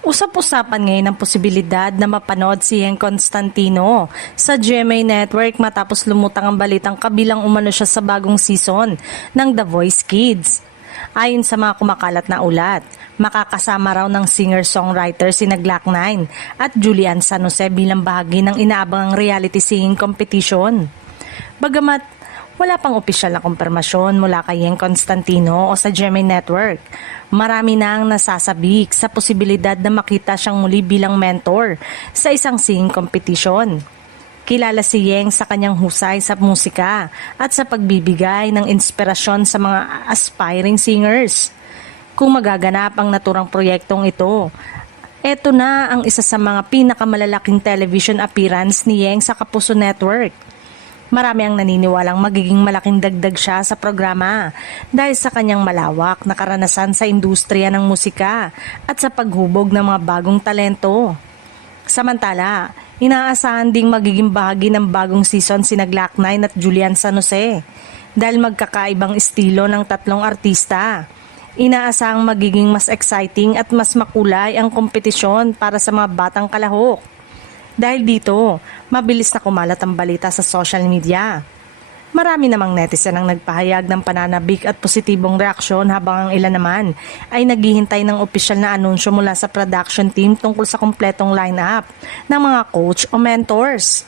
Usap-usapan ngayon ang posibilidad na mapanood si Yeng Constantino sa GMA Network matapos lumutang ang balitang kabilang umano siya sa bagong season ng The Voice Kids. Ayon sa mga kumakalat na ulat, makakasama raw ng singer-songwriter sina Glock-9 at Julian San Jose bilang bahagi ng inaabangang reality singing competition. Bagamat wala pang opisyal na kumpirmasyon mula kay Yeng Constantino o sa GMA Network, marami na ang nasasabik sa posibilidad na makita siyang muli bilang mentor sa isang singing competition. Kilala si Yeng sa kanyang husay sa musika at sa pagbibigay ng inspirasyon sa mga aspiring singers. Kung magaganap ang naturang proyektong ito, eto na ang isa sa mga pinakamalalaking television appearance ni Yeng sa Kapuso Network. Marami ang naniniwalang magiging malaking dagdag siya sa programa dahil sa kanyang malawak na karanasan sa industriya ng musika at sa paghubog ng mga bagong talento. Samantala, inaasahan ding magiging bahagi ng bagong season sina Glock-9 at Julian San Jose dahil magkakaibang estilo ng tatlong artista. Inaasahang magiging mas exciting at mas makulay ang kompetisyon para sa mga batang kalahok. Dahil dito, mabilis na kumalat ang balita sa social media. Marami namang netizen ang nagpahayag ng pananabik at positibong reaksyon habang ang ilan naman ay naghihintay ng opisyal na anunsyo mula sa production team tungkol sa kumpletong lineup ng mga coach o mentors.